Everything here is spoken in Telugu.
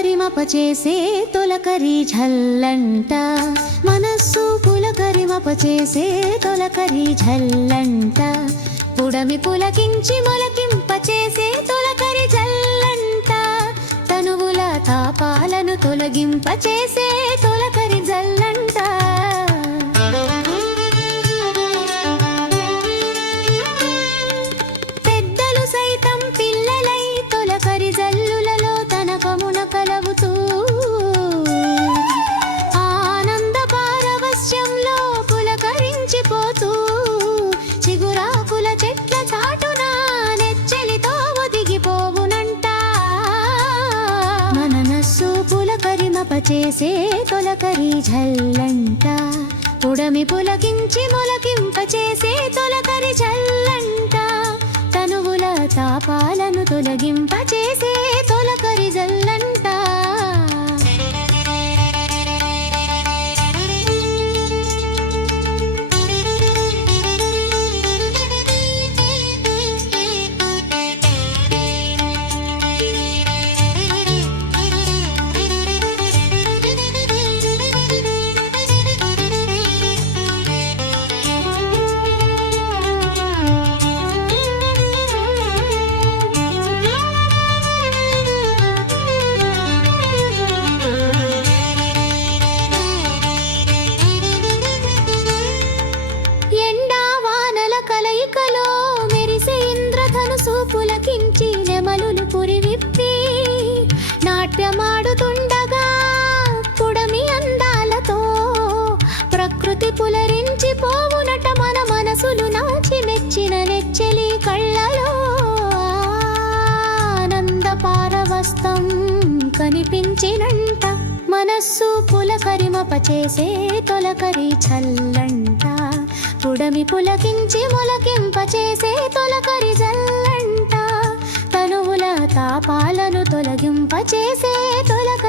పులకరిమపచేసే తొలకరి ఝల్లంట. మనస్సు పులకరిమపచేసే తొలకరి ఝల్లంట. పుడమి పులకించి మొలకింపచేసే తొలకరి జల్లంట తనువుల తాపాలను తొలగింపచేసే తొలకరి జల్లంట చేసే తొలకరి జల్లంట పుడమి పులకించి మొలకింప చేసే తొలక నాట్యమాడుతుండగా పుడమి అందాలతో ప్రకృతి పులరించి పోవునట మన మనసులు నాచి మెచ్చిన నెచ్చెలి కళ్ళలో. ఆనంద పారవస్తం కనిపించినంట మనస్సు పులకరిమపచేసే తొలకరి చల్లంట. పుడమి పులకించి మొలకింపచేసే తొలకరి జల్లంట తాపాలను తొలగింపచేసే తొలగి